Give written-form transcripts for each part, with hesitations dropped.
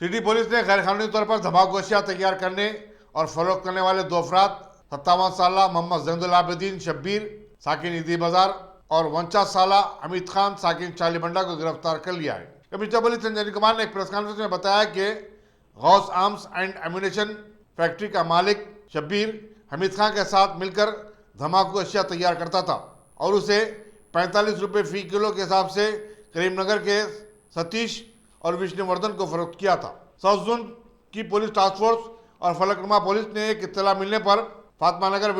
City police ने गैर कानूनी तौर पर धमाकू अशिया तैयार करने और फरोख्त करने वाले 2 अफराद 57 साल मोहम्मद जैनुल आबिदीन शब्बीर साकिन ईदी बाजार और 49 साल अमित खान साकिन चालीबंडा को गिरफ्तार कर लिया है। कमिश्नर पुलिस संजय कुमार ने एक प्रेस कॉन्फ्रेंस में बताया कि Gaus arms and ammunition factory का मालिक शब्बीर हमीद खान के साथ मिलकर धमाकू अशिया तैयार करता था और उसे 45 रुपये फी किलो के हिसाब से करीमनगर के सतीश और विष्णुवर्धन को फरोख्त किया था। साउथ जोन की पुलिस टास्क फोर्स और फलकनुमा पुलिस ने एक इत्तला मिलने पर फातिमा नगर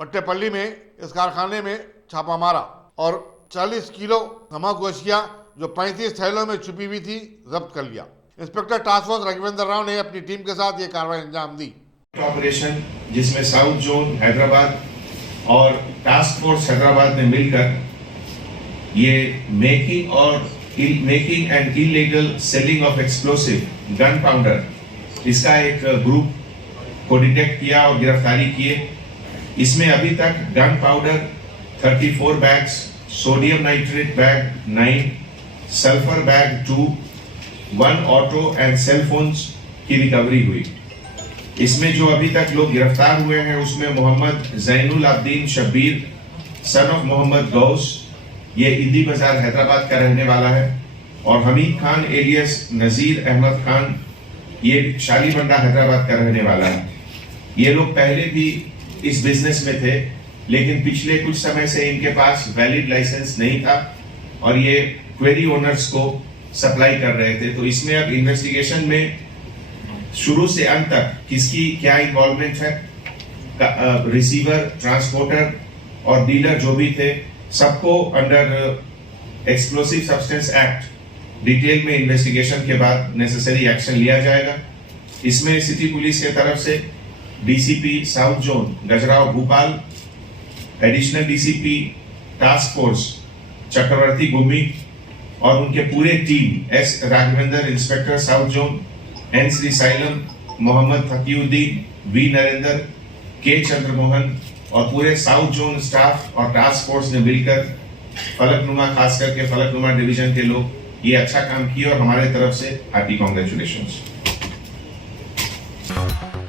वट्टेपल्ली में इस कारखाने में छापा मारा और 40 किलो धमाकू अशिया जो 35 थैलों में छुपी हुई थी जब्त कर लिया। Inspector task force Raghuvendra Rao ने अपनी टीम के साथ ये कार्रवाई अंजाम दी। ऑपरेशन जिसमें साउथ जोन हैदराबाद और टास्क फोर्स हैदराबाद ने मिलकर ये making and illegal selling of explosive gun powder इसका एक ग्रुप को डिटेक्ट किया और गिरफ्तारी किए। इसमें अभी तक gunpowder 34 bags, sodium nitrate bag 9, sulphur bag 2, 1 auto and cell phones की रिकवरी हुई। इसमें जो अभी तक लोग गिरफ्तार हुए हैं उसमें मोहम्मद जैनुल आबिदीन शब्बीर सन ऑफ मोहम्मद गौस, ये ईदी बाजार हैदराबाद का रहने वाला है, और हमीद खान एलियस नजीर अहमद खान, ये शालीबंडा हैदराबाद का रहने वाला है। ये लोग पहले भी इस बिजनेस में थे, लेकिन पिछले कुछ समय से इनके पास वैलिड लाइसेंस नहीं था और ये क्वेरी ओनर्स को सप्लाई कर रहे थे। तो इसमें अब इन्वेस्टिगेशन में शुरू से अंत तक किसकी क्या इन्वॉल्वमेंट है, रिसीवर, ट्रांसपोर्टर और डीलर जो भी थे, सबको under explosive substance act detail में इन्वेस्टिगेशन के बाद नेसेसरी एक्शन लिया जाएगा। इसमें सिटी पुलिस के तरफ से DCP south zone Gajarao Bhupal, additional DCP task force Chakravarthy Gummi और उनके पूरे टीम, S Raghavendra inspector south zone, N Srisailam, Mohammed Taqiuddin, V Narendra, K Chandramohan और पूरे साउथ जोन स्टाफ और टास्क फोर्स ने मिलकर फलकनुमा, खास करके फलकनुमा डिवीजन के लोग ये अच्छा काम किए और हमारे तरफ से हार्टी कॉन्ग्रेचुलेशंस।